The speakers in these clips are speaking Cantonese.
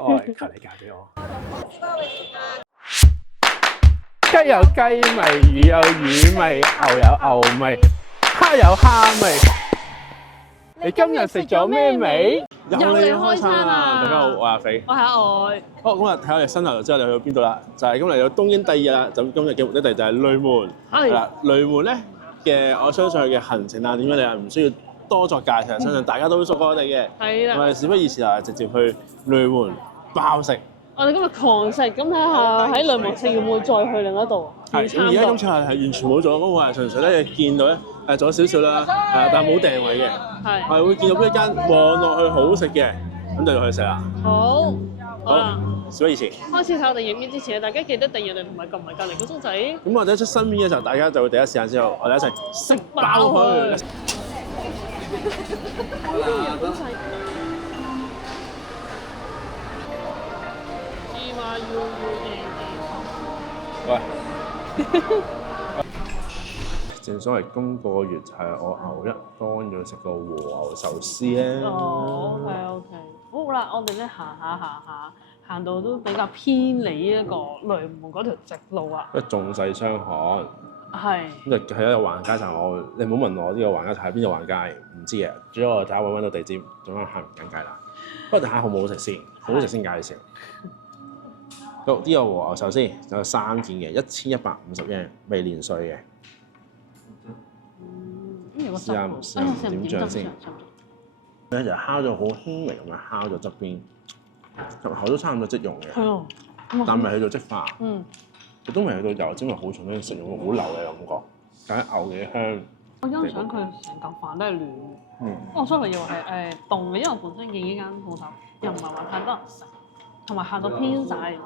我係求你教俾我。雞有雞味，魚有魚味，牛有牛味，蝦有蝦味。你今日食咗咩味？有你開餐啊！大家好，我係阿肥。我係阿愛。好，今日睇下我哋新樓之後，就去邊度啦？就係今日有東京第二日啦。咁今日嘅目的地就係雷門。係啦，雷門咧嘅，我相信佢嘅行程啊點樣，你係唔需要多作介紹，相信大家都熟過我哋嘅。係啦。我哋事不宜遲啊，直接去雷門爆食。我哋今日狂食，咁睇下喺雷門食完會再去另一度。係。咁而家今次係完全冇咗，咁我係純粹咧見到咧咗少少啦，但係冇訂位嘅。係。我係會見到一間望落去好食嘅，咁就去食啦。好。好啦。事不宜遲。開始睇我哋影片之前，大家記得訂閱我哋同埋撳埋隔離個鐘仔。咁或者出新片嘅時候，大家就會第一時間知道，我哋一齊食爆佢。喂，正所謂今個月係我牛一當要食個和牛壽司咧。哦，OK，好啦，我哋咧行到都比較偏離呢一個雷門嗰條直路啊。因為眾勢相看。係。咁就係一個橫街站，你唔好問我呢個橫街係邊個橫街，唔知嘅。主要我睇下揾到地址，咁樣行唔緊街啦。不過睇下好唔好食先，好好食先介紹。呢個和牛壽司有3件嘅，1150日未連稅嘅。試下點醬先。咧就烤咗好輕微咁樣烤咗側邊，入口都差唔多即溶嘅。係啊。但未去到即化。亦都未去到油煎味好重，咧食用好流嘅感覺。但係牛嘅香。我欣賞佢成嚿飯都係暖嘅。我所以以為係凍嘅，因為我本身見呢間鋪頭又唔係話太多人食，同埋行到偏晒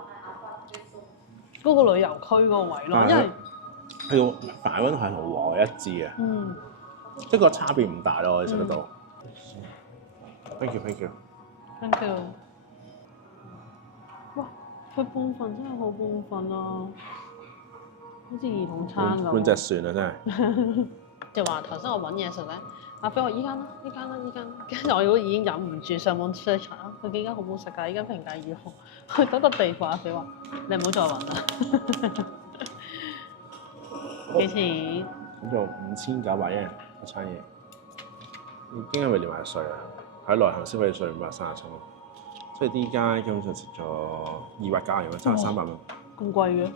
嗰個旅遊區嗰個位咯，因為佢個飯溫係同和牛一致嘅，即係個差別唔大咯，我哋食得到。Thank you。哇！佢半份真係好半份啊，好似兒童餐咁。半隻船啊，真係。就話頭先我揾嘢食咧，阿飛話依間啦，跟住我已經忍唔住上網 search 啦，佢幾間好唔好食㗎？依間評價如何？去嗰個地步，阿飛話你唔好再揾啦。幾錢？咁就5900日一餐嘢，已經係咪連埋稅啊？喺內行消費稅537，所以呢間基本上食咗200加元，差300蚊。咁貴嘅？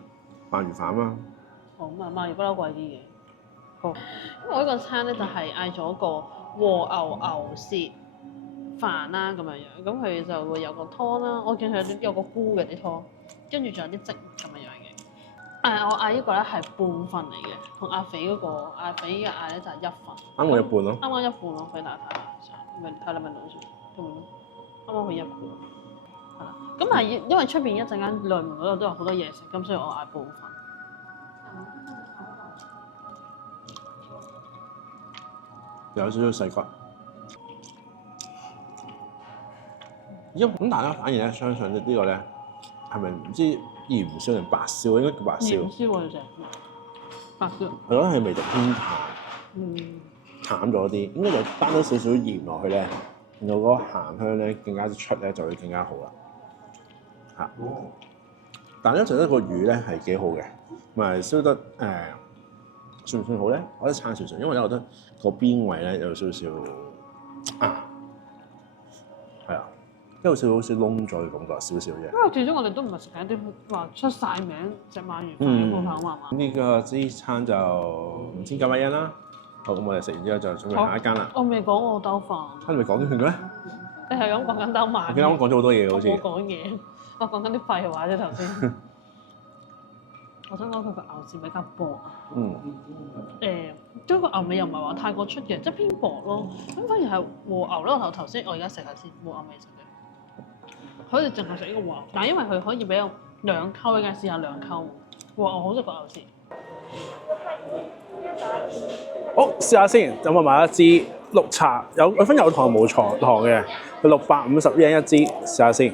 鰻魚飯啊嘛。哦，咁啊鰻魚不嬲貴啲嘅。好，因為我呢個餐咧就係嗌咗個和牛舌飯啦咁樣樣，咁佢就會有個湯啦，我見佢有個菇嘅啲湯，跟住仲有啲汁咁樣樣嘅。我嗌呢個咧係半份嚟嘅，同阿肥嗰個阿肥嘅嗌咧就係1份。啱我一半咯。啱一半咯，俾大家睇下，睇你咪到先，咁樣啱啱佢一半。係啦，咁但係因為出邊一陣間雷門嗰度都有好多嘢食，咁所以我嗌半份。有少少細骨，咁大家反而咧相信呢個咧係咪唔知鹽燒定白燒？應該叫白燒。鹽燒喎，就白燒。我覺得係味道偏淡，淡咗啲，應該就單多少少鹽落去咧，然後嗰個鹹香咧更加出咧就會更加好啦。嚇！但係咧食得個魚咧係幾好嘅，同埋燒得算唔算好咧？我覺得差少少，因為咧我覺得個邊位咧有少少係啊，有少少好似燶咗嘅感覺，少少啫。因為最終我哋都唔係食緊啲話出晒名隻鰻魚飯嘅鋪頭嘛。呢個支餐就5900日啦。好，咁我哋食完之後就準備下一間啦。我未講我兜飯。你未講咗佢嘅咩？你係咁講緊兜鰻。我記得我講咗好多嘢好似。我冇講嘢，我講緊啲廢話啫頭先。我想講佢個牛舌比較薄，將個牛尾又唔係話太過出嘅，即係偏薄咯。咁反而係和牛咧，我頭先我而家食下先，和牛未食嘅，可以淨係食呢個和牛，但係因為佢可以俾我2溝，依家試下2溝和牛好食過牛舌。好，試下先，咁我買一支綠茶，有分有糖冇糖嘅，佢650日圓一支，試下先。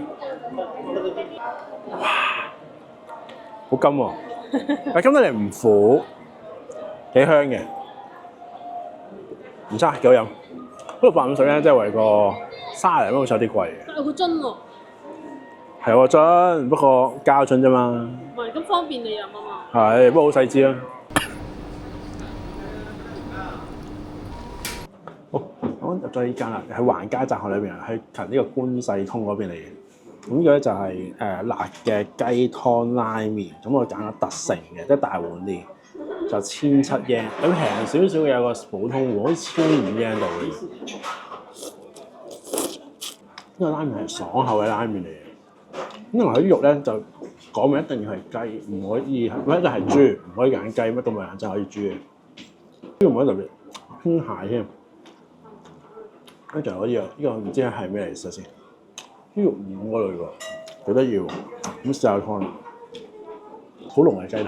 哇，好甘喎！但係甘得嚟唔苦，幾香嘅，唔差，幾好飲。650咧，即係為個30零蚊，好似有啲貴嘅。但係佢真喎，係我樽，不過膠樽啫嘛。唔係咁方便你飲啊嘛。係，不過好細支啦。好，我入咗呢間啦，喺橫街窄巷裏邊啊，係近呢個觀世通嗰邊嚟嘅。咁呢個咧就係辣嘅雞湯拉麵，咁我揀咗特盛嘅，即係大碗啲，就1700 yen，咁平少少嘅有個普通碗，好似1500 yen 度嘅。呢個拉麵係爽口嘅拉麵嚟嘅。因為佢啲肉咧就講明一定要係雞，唔可以，唔一定係豬，唔可以揀雞，乜都冇人真係可以豬嘅。呢個唔可以特別偏蟹添。跟住仲有呢個唔知係咩嚟，試下先。豬肉丸嗰類喎，幾得意喎。咁試下湯，好濃嘅雞湯。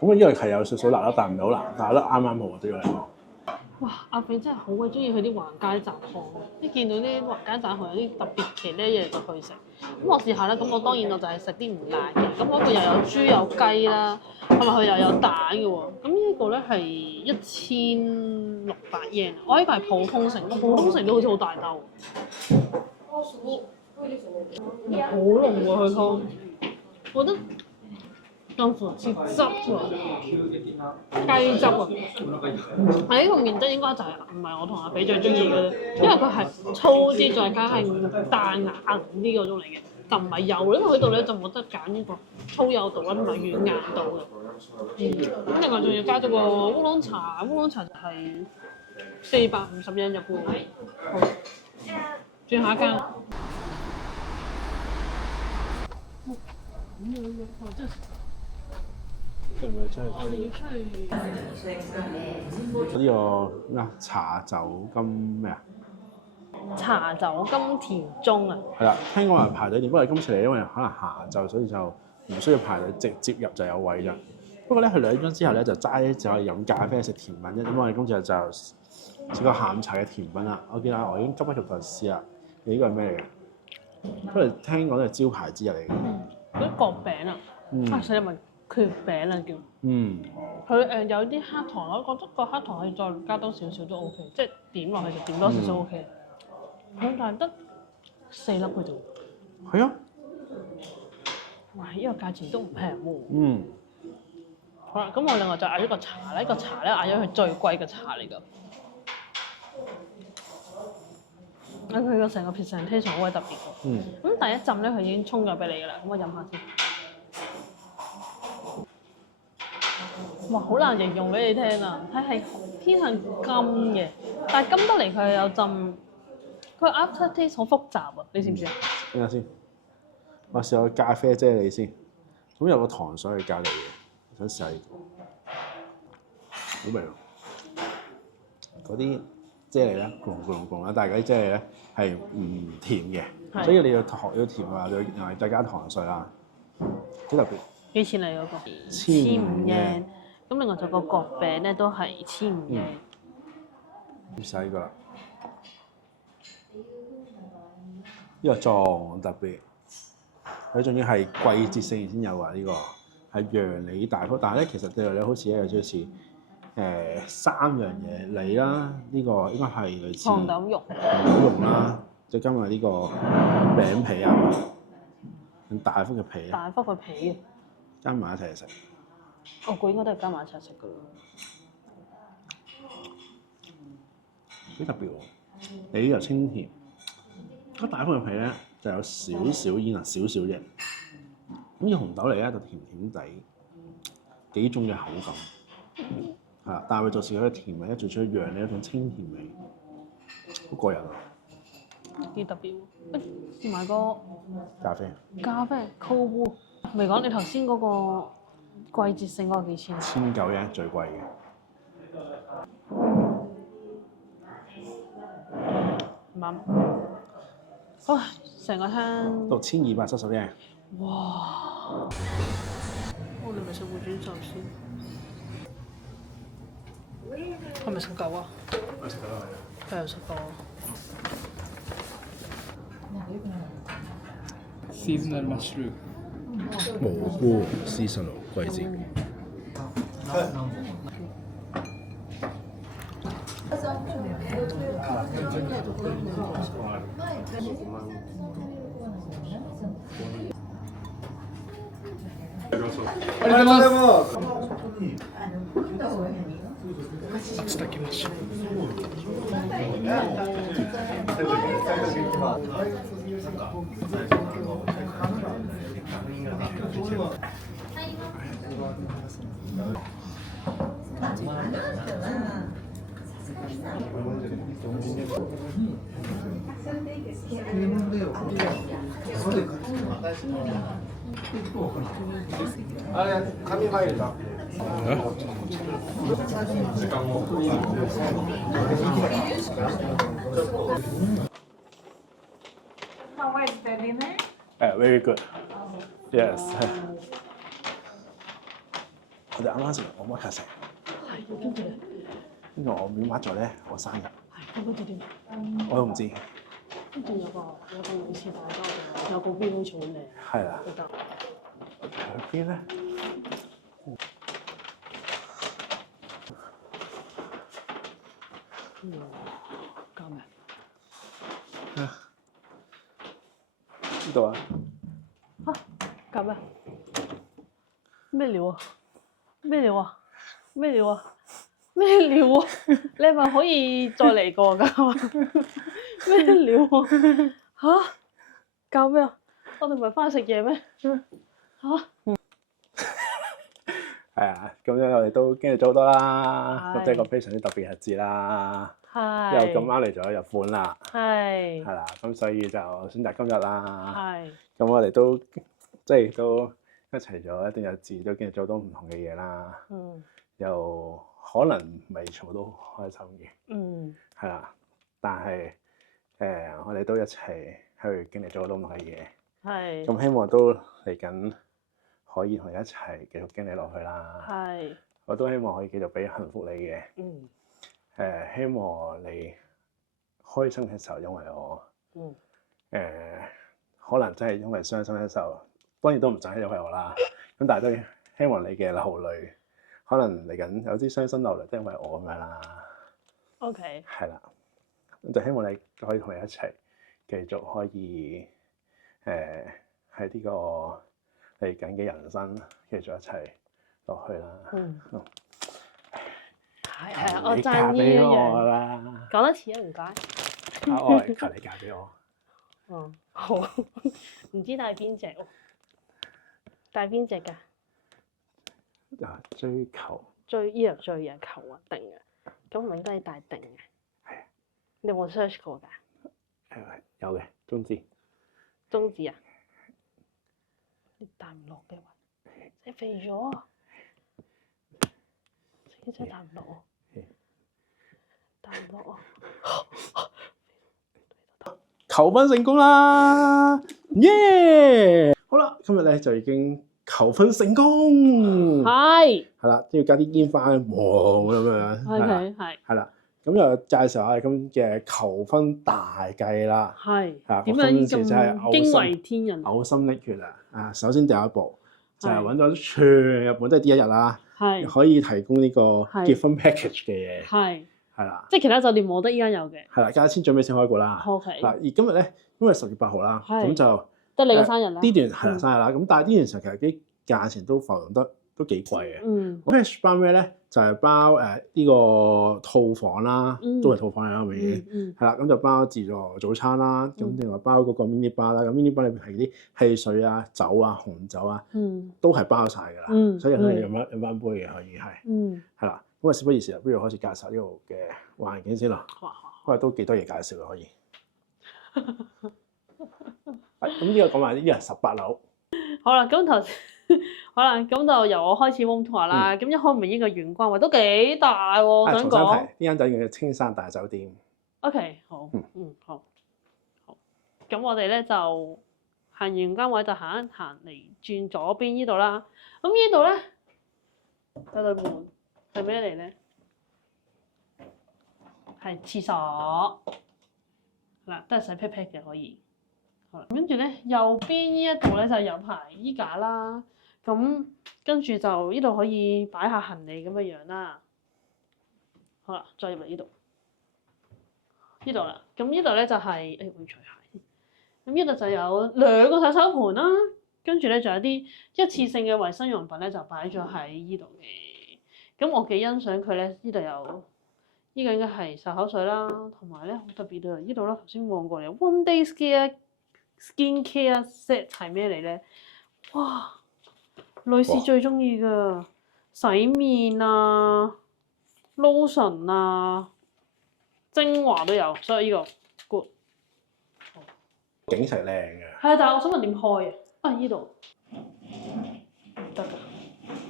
咁呢個係有少少辣啦，但唔係好辣，但係得啱啱好對我嚟講。哇！阿肥真係好鬼中意去啲橫街窄巷，一見到啲橫街窄巷有啲特別奇呢嘢就去食。咁我試下啦，咁我當然我就係食啲唔辣嘅。咁嗰個又有豬有雞啦，同埋佢又有蛋嘅喎。咁呢個咧係1600 yen，我呢個係普通城，普通城都好似好大兜。好濃喎佢湯，我覺得近乎似汁喎，雞汁喎。係呢個麵質應該就係唔係我同阿肥最中意嘅，因為佢係粗啲，再加係彈硬啲嗰種嚟嘅，就唔係幼。因為佢度咧就冇得揀呢個粗幼度啦，同埋軟硬度嘅。咁另外仲要加咗個烏龍茶，烏龍茶就係450 yen 一杯。好，轉下一間。係咪真係？呢個咩茶酒金咩啊？茶酒金田中啊！係啦，聽講話排隊點，不過今次嚟因為可能下晝，所以就唔需要排隊，直接入就有位啫。不過咧，佢2點鐘之後咧就齋就可以飲咖啡食甜品啫。咁我哋今次就試個下午茶嘅甜品啦。我見我已經急不及待試啦。呢個係咩嚟嘅？不過聽講係招牌之一嚟嘅。嗰啲角餅啊，所以咪缺餅啊叫。佢有啲黑糖，我覺得個黑糖可以再加多少少都 OK， 即係點落去就點多少少 OK。佢但係得4粒嘅啫。係啊。哇！呢個價錢都唔平喎。好啦，咁我另外就嗌咗個茶咧，個茶咧嗌咗佢最貴嘅茶嚟㗎。佢個成個 presentation 好鬼特別㗎。咁第一浸咧，佢已經沖咗俾你㗎啦。咁我飲下先。哇！好難形容俾你聽啊！佢係偏向甘嘅，但係甘得嚟佢係有陣，佢 after taste 好複雜啊！你知唔知啊？聽下先，我試下個咖啡啫喱先。咁有個糖水喺隔離嘅，想試下呢個。好味喎！嗰啲啫喱咧，咕啦，但係嗰啲啫喱咧係唔甜嘅，所以你要學要甜嘅話，就再加糖水啦。好特別。幾錢嚟嗰個？1500 yen。咁另外就個角餅咧都係1500 yen。唔使噶啦。呢個撞特別，佢仲要係季節性先有啊！呢個係羊梨大福，但係咧其實對你好似咧有少少3樣嘢梨啦，呢個應該係類似黃豆肉啦，再加埋呢個餅皮啊，大福嘅皮啊，大福嘅皮啊，加埋一齊食。我估應該都係加埋一齊食噶咯。幾特別喎！梨又清甜，嗰大福嘅皮咧就有少少煙啊，少少啫。咁啲紅豆梨咧就甜甜地，幾種嘅口感。係啦，但係佢就試嗰啲甜味，一做出羊梨一種清甜味，好過癮啊！幾特別喎！試埋個咖啡 cold brew， 未講你頭先嗰個季節性嗰個幾錢？1900 yen最貴嘅。啱。哇！成個餐6270 yen。哇！我哋咪食回轉壽司。係咪食夠啊？我食夠啦，佢又食夠。Seasonal mushroom。蘑菇 seasonal 季節。熱炊きましょう。あれ紙入るか。How was the dinner? Very good. Yes. 我哋啱啱食完我媽卡食，係，跟住咧，跟住我表媽咗咧，我生日，係，咁跟住點？我都唔知。跟住有個女士大家有個 view 好似好靚，係啦，覺得去邊咧？夠未？呢度啊？夠咩？咩料啊？咩料啊？咩料啊？咩料啊？你係咪可以再嚟過㗎？咩料啊？嚇？搞咩啊？我哋唔係翻去食嘢咩？嚇？係啊，咁樣我哋都經歷咗好多啦，係咁即係個非常之特別嘅日子啦。係。又咁啱嚟咗日本啦，係。係啦，咁所以就選擇今日啦。係。咁我哋都即係都一齊咗一段日子，都經歷咗好多唔同嘅嘢啦。嗯。又可能唔係全部都開心嘅。嗯。係啦，但係我哋都一齊去經歷咗好多唔同嘅嘢。係。咁希望都嚟緊可以同你一齊繼續經歷落去啦。係。我都希望可以繼續俾幸福你嘅。嗯。希望你開心嘅時候，因為我。嗯。可能真係因為傷心嘅時候，當然都唔想因為我啦。咁但係都希望你嘅流淚，可能嚟緊有啲傷心流淚都因為我咁樣啦。OK。係啦，咁就希望你可以同你一齊繼續可以喺呢個嚟緊嘅人生繼續一齊落去啦。嗯。係係我你嫁讚呢一俾我樣。啦！講多次啊，唔該。我係求你嫁俾我。哦，好，唔知帶邊隻喎？帶邊隻㗎？追求。追啊，追啊，求啊，定啊，咁係咪應該帶定嘅？係啊。你有冇 search 過㗎？有嘅，中字。中字啊？你帶唔落嘅話，你肥咗啊！真係帶唔落喎，帶唔落啊！求婚成功啦！耶！好啦，今日咧就已經求婚成功。係。係啦，都要加啲煙花喎咁樣。係係。係啦，咁就介紹下咁嘅求婚大計啦。係。係點樣咁驚為天人？嘔心瀝血啊！首先第一步就係揾咗全日本都係第一日啦，係可以提供呢個結婚 package 嘅嘢。係。係啦，即係其他酒店冇得，依家有嘅。係啦，家先準備先開過啦。OK。嗱，而今日咧，因為10月8號啦，咁就得你嘅生日啦。呢段係啦生日啦，咁但係呢段時候其實啲價錢都浮動得都幾貴嘅。嗯。package 包咩咧？就係包呢個套房啦，都係套房嚟啦，咪係啦，咁就包自助早餐啦，咁另外包嗰個 mini bar 啦，咁 mini bar 裏邊係啲汽水啊、酒啊、紅酒啊，都係包晒㗎啦，所以可以飲翻杯嘅可以係，係啦。咁啊，事不宜遲啦，不如開始介紹呢度嘅環境先啦。因為都幾多嘢介紹嘅可以。咁呢個講埋呢啲係18樓。好啦，咁頭先好啦，咁就由我開始 room tour 啦。咁一開門呢個玄關位都幾大喎，我想講。呢間酒店叫青山大酒店。OK， 好，好，好。咁我哋咧就行玄關位就行一行嚟轉左邊呢度啦。咁呢度咧有對門係咩嚟咧？係廁所。嗱，都係洗 pat pat 嘅可以。跟住咧，右邊呢一度咧就有排衣架啦。咁跟住就呢度可以擺下行李咁嘅樣啦。好啦，再入嚟呢度，呢度啦。咁呢度咧就係、會除鞋先。咁呢度就有2個洗手盆啦。跟住咧仲有啲一次性嘅衞生用品咧就擺咗喺依度嘅。咁我幾欣賞佢咧，依度有依個應該係漱口水啦，同埋咧好特別啊！依度咧頭先望過嚟 One Day Skin Care Set 係咩嚟咧？哇！女士最中意噶洗面啊、lotion 啊、精華都有，所以呢個 good。景色靚嘅。係啊，但係我想問點開啊？啊，依度得㗎。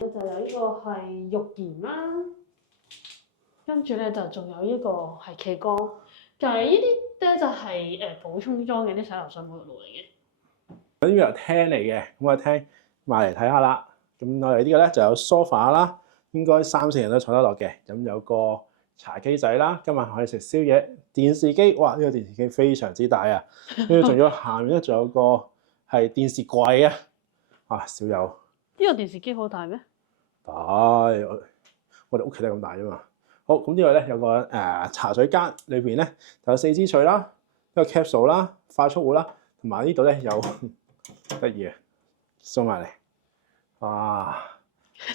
就有呢個係浴鹽啦，跟住咧就仲有呢個係企缸，就係呢啲咧就係補充裝嘅啲洗頭水沐浴露嚟嘅。咁呢個係廳嚟嘅，咁我廳埋嚟睇下啦。咁我哋呢個咧就有 sofa 啦，應該3-4人都坐得落嘅。咁有個茶几仔啦，今日可以食宵夜。電視機，哇！呢個電視機非常之大啊，跟住仲有下面咧仲有個係電視櫃啊，啊少有。呢個電視機好大咩？大，我哋屋企都係咁大啫嘛。好，咁呢個咧有個茶水間，裏邊咧就有4支水啦，一個 capsule 啦、快速壺啦，同埋呢度咧有得意嘅，送埋嚟。哇！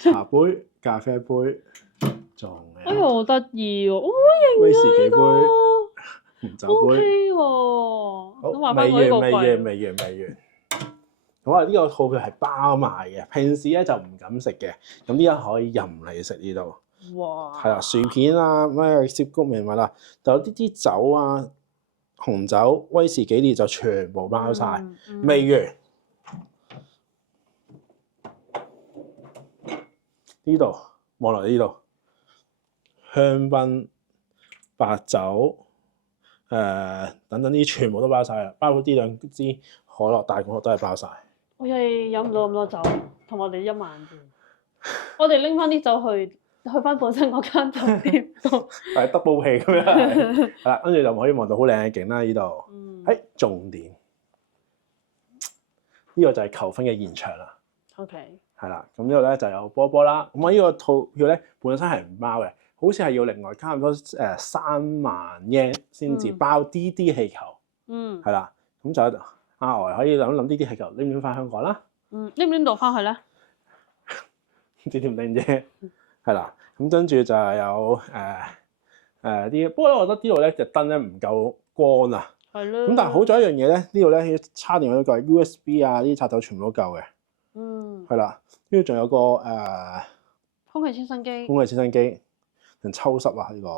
茶杯、咖啡杯，仲有。哎呀，好得意喎！好威型啊士忌杯、呢紅酒杯。OK 喎。咁話翻我呢個未櫃。完。好啊！呢個套票係包埋嘅，平時咧就唔敢食嘅，咁呢家可以任你食呢度。哇！係啦，薯片啊，咩涉谷味物啦，就有啲酒啊、紅酒、威士忌啲就全部包晒。未完。呢度望落呢度，香檳、白酒，等等啲全部都包晒啦，包括呢2支可樂、大可樂都係包晒。我係飲唔到咁多酒，同我哋1萬字。我哋拎翻啲酒去翻本身嗰間酒店度。係得煲氣咁樣，係啦，跟住就可以望到好靚嘅景啦。呢度，重點，呢個就係求婚嘅現場啦。OK。係啦，咁呢度咧就有波波啦。咁我呢個套票咧本身係唔包嘅，好似係要另外差唔多3萬yen先至包啲氣球。係啦，咁就阿呆可以諗啲氣球拎唔拎翻香港啦？拎唔拎到翻去咧？唔知點拎啫。係啦，咁跟住就係有啲，不過咧我覺得呢度咧隻燈咧唔夠光啊。係咯。咁但係好在一樣嘢咧，呢度咧插電嗰個 USB 啊，呢啲插頭全部都夠嘅。係啦，呢度仲有個空氣清新機。空氣清新機，能抽濕啊呢個。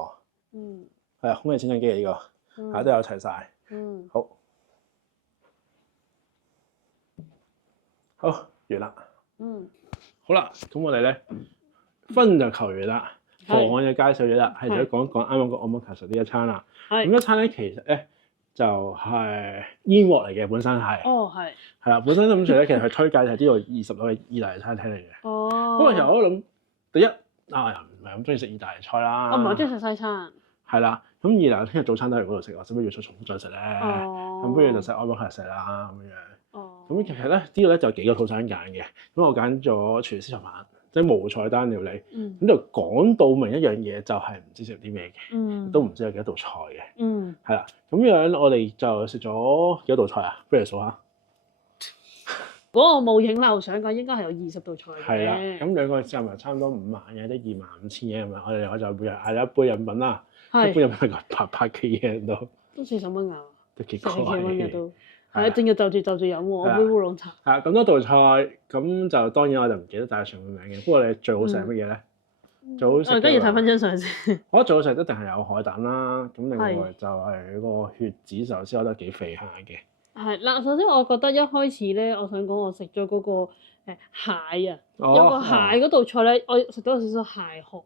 係啊，空氣清新機嚟呢個，大家都有齊晒。好，完啦。好啦，咁我哋咧分就求完啦，房我就介紹咗啦，係想講講啱啱個 omakase 呢一餐啦。咁一餐咧其實咧就係煙鑊嚟嘅，本身係。係啦，本身諗住咧，其實佢推介係呢度20樓嘅意大利餐廳嚟嘅。不過其實我都諗，第一又唔係咁中意食意大利菜啦。我唔係中意食西餐。係啦，咁意大利聽日早餐都喺嗰度食，我使乜要重複再食咧？咁不如就食 omakase啦咁樣。咁其實咧呢度咧就有幾個套餐揀嘅，咁我揀咗廚師尋晚，即係無菜單料理。咁就講到明一樣嘢，就係唔知食啲咩嘅，都唔知有幾多道菜嘅。係啦，咁樣我哋就食咗幾多道菜啊？不如數下。嗰個冇影樓相嘅應該係有20道菜嘅。係啦，咁2個就咪差唔多5萬嘅，得25000嘢咁樣。我就每日嗌咗一杯飲品啦，一杯飲品係800幾嘢都40蚊啊，都幾貴嘅都。係啊，正要就住飲喎，我杯烏龍茶。咁多道菜，咁就當然我就唔記得帶全部名嘅。不過你最好食係乜嘢咧？最好食。我而家要睇翻張相先。我覺得最好食一定係有海膽啦，咁另外就係個血子壽司，我覺得幾肥下嘅。係嗱，首先我覺得一開始咧，我想講我食咗嗰個蟹啊，有個蟹嗰道菜咧，我食到有少少蟹殼。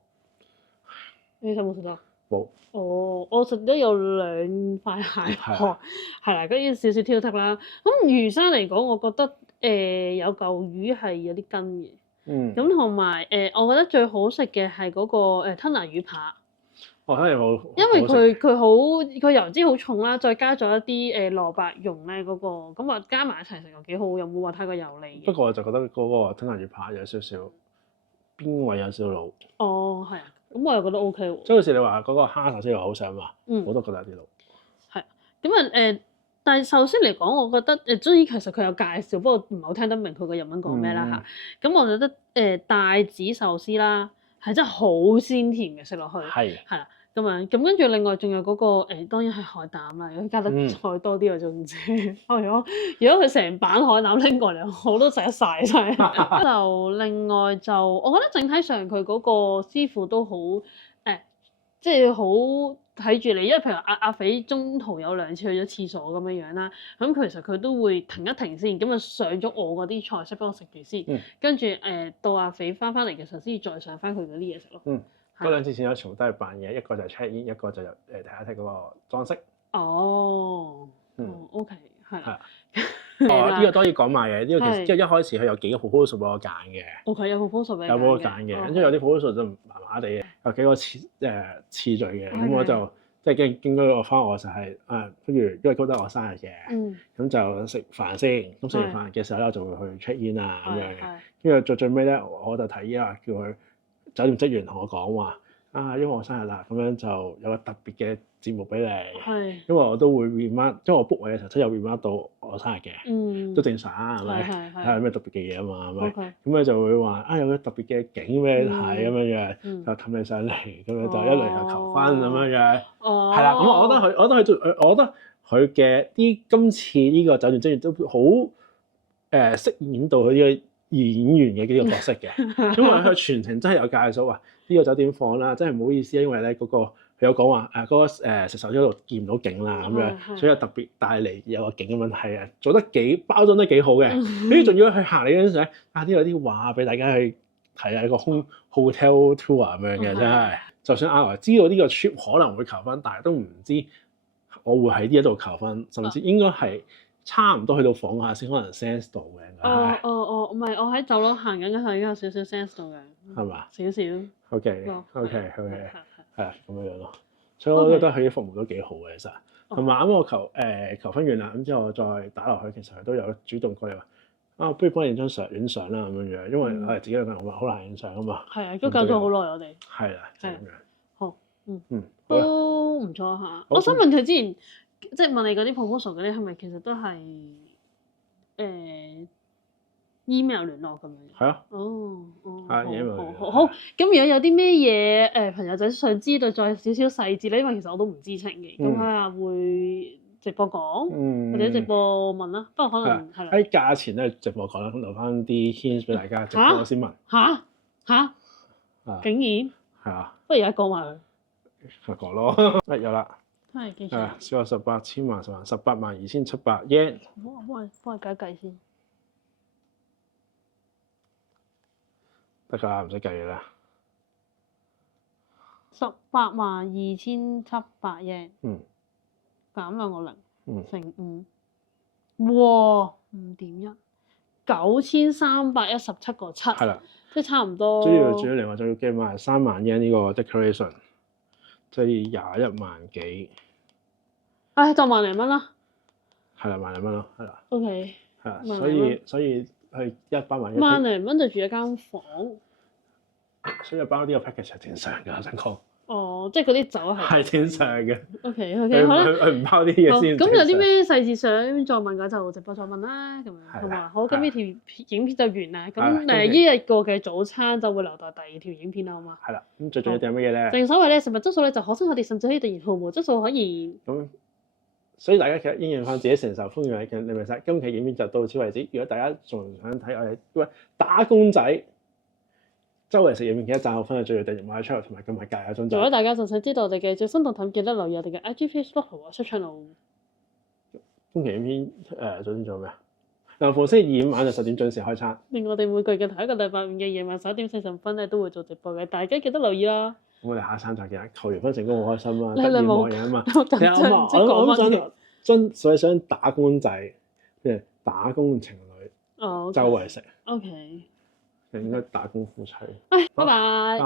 你有冇食到？冇。我食咗有2塊蟹殼，係啦，跟住少少挑剔啦。咁魚生嚟講，我覺得有嚿魚係有啲筋嘅。咁同埋我覺得最好食嘅係嗰個吞拿魚扒。真係好。因為佢油脂好重啦，再加咗一啲蘿蔔蓉咧嗰個，咁啊加埋一齊食又幾好，又冇話太過油膩。不過我就覺得嗰個吞拿魚扒有少少邊位有少少老。係啊。咁我又覺得 O K 喎。即係好似你話嗰個蝦頭先又好食嘛，我都覺得有啲老。係。咁但係壽司嚟講，我覺得終於其實佢有介紹，不過唔係好聽得明佢個日文講咩啦嚇。咁我覺得帶子壽司啦，係真係好鮮甜嘅食落去。係啦，咁樣咁跟住另外仲有嗰個當然係海膽啦，如果加得菜多啲我就唔知。如果佢成板海膽拎過嚟，我都食得晒。真係。就另外就我覺得整體上佢嗰個師傅都好即係好睇住你，因為譬如阿肥中途有2次去咗廁所咁樣啦，咁其實佢都會停一停先，咁就上咗我嗰啲菜式幫我食住先，跟住到阿肥翻嚟嘅時候先至再上翻佢嗰啲嘢食咯。嗰2次前有全部都係扮嘢，一個就係 check in， 一個就睇一睇嗰個裝飾。OK， 係。呢個當然講埋嘅，呢個其實即係一開始佢有幾個 proposal 俾我揀嘅。OK， 有 proposal 俾你。有幫我揀嘅，跟住有啲 proposal 就麻麻地嘅，有幾個次序嘅，咁我就即係經過個方案就係不如因為覺得我生日嘅，咁就食飯先。咁食完飯嘅時候咧，我就會去 check in 啊咁樣嘅。跟住最尾咧，我就睇叫佢酒店職員同我講話因為我生日啦，咁樣就有個特別嘅節目俾你。因為我都會 remark，因為我 book 位嘅時候真有 remark 到我生日嘅，都正常啊，係咪？睇下有咩特別嘅嘢啊嘛，係咪？咁咧就會話有個特別嘅景俾你睇咁樣樣，就氹你上嚟，咁樣就一嚟就求婚咁樣樣。係啦，咁我覺得佢嘅今次呢個酒店職員都好飾演到佢呢個演員嘅呢個角色嘅，因為佢全程真係有介紹話呢個酒店房啦，真係唔好意思，因為咧嗰個佢有講話嗰個食壽司嗰度見唔到景啦咁樣，所以特別帶嚟有個景咁樣係做得包裝得幾好嘅，跟住仲要去行你嗰陣時咧，呢度有啲畫俾大家去睇下一個 hotel tour 咁樣嘅真係，就算阿來知道呢個 trip 可能會求婚，但係都唔知我會喺呢一度求婚，甚至應該係差唔多去到房下先可能 sense 到嘅。唔係，我喺走廊行緊嘅時候已經有少少 sense 到嘅，係嘛？少少。OK，係啊，咁樣咯。所以我覺得佢啲服務都幾好嘅，其實。同埋啱我求婚完啦，咁之後我再打落去，其實佢都有主動過嚟話不如幫你影張影相啦咁樣樣，因為我哋自己兩個人好難影相啊嘛。係啊，都搞咗好耐我哋。係啦，就咁樣。好，都唔錯嚇。我想問佢之前，即係問你嗰啲 proposal 嗰啲係咪其實都係email 聯絡咁樣？係啊。好。咁如果有啲咩嘢朋友仔想知道再少少細節咧，因為其實我都唔知情嘅，咁睇下會直播講，或者直播問啦。不過可能係啦。喺價錢咧直播講啦，留翻啲 hints 俾大家直播先問。嚇！竟然係啊！不如而家講埋佢。咪講咯，有啦。係幾錢？少話18千萬182700 yen。我幫你計一計先。得㗎啦，唔使計嘅啦。182700 yen。減2個0，乘5，哇，5.1， 9317個7。係啦，即係差唔多。主要另外仲要計埋3萬 yen 呢個 decoration， 即係21萬幾。就萬零蚊啦。係啦，萬零蚊咯，係啦。OK。係啦，所以係100萬。萬零蚊就住一間房。所以包呢個 package 係正常嘅，我想講。即係嗰啲酒係正常嘅。OK，好啦。佢唔包啲嘢先。咁有啲咩細節想再問嘅就直播再問啦，咁樣好嘛？好，咁呢條影片就完啦。咁呢一個嘅早餐就會留待第2條影片啦，好嘛？係啦。咁最重要係乜嘢咧？正所謂咧，食物質素咧就可生可跌，甚至可以突然毫無質素可言。咁，所以大家其實應驗翻自己承受風險嘅，你明唔明？今期影片就到此為止。如果大家仲想睇我哋打工仔周圍食嘢面，記得讚好分享，最要訂閱我嘅 channel 同埋今日隔離鐘仔。如果大家仲想知道我哋嘅最新動態，記得留意我哋嘅 IG、Facebook 同 WhatsApp channel。今期影片早啲做咩啊？逢星期2晚就10點準時開餐。另外我哋每個月嘅頭一個禮拜5嘅夜晚11點40分咧都會做直播嘅，大家記得留意啦。咁我哋下一餐再見啦！求完婚成功好開心啊！得意忘形啊嘛。所以想打工仔，即係打工情侶，周圍食。OK。應該打工夫妻。拜拜。